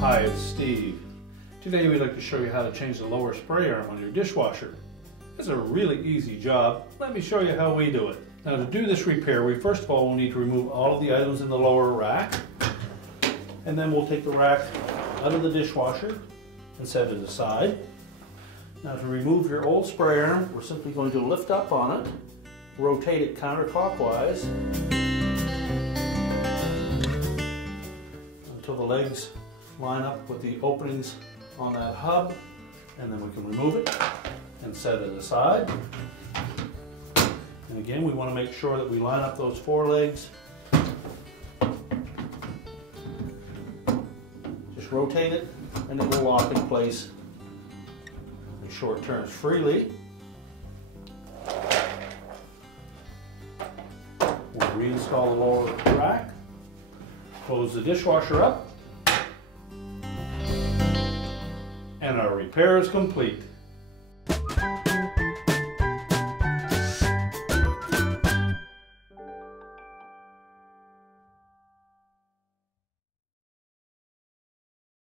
Hi, it's Steve. Today we'd like to show you how to change the lower spray arm on your dishwasher. It's a really easy job. Let me show you how we do it. Now to do this repair, we first of all will need to remove all of the items in the lower rack. And then we'll take the rack out of the dishwasher and set it aside. Now to remove your old spray arm, we're simply going to lift up on it, rotate it counterclockwise until the legs line up with the openings on that hub, and then we can remove it and set it aside. And again, we want to make sure that we line up those four legs. Just rotate it and it will lock in place in short turns freely. We'll reinstall the lower rack, close the dishwasher up, and our repair is complete.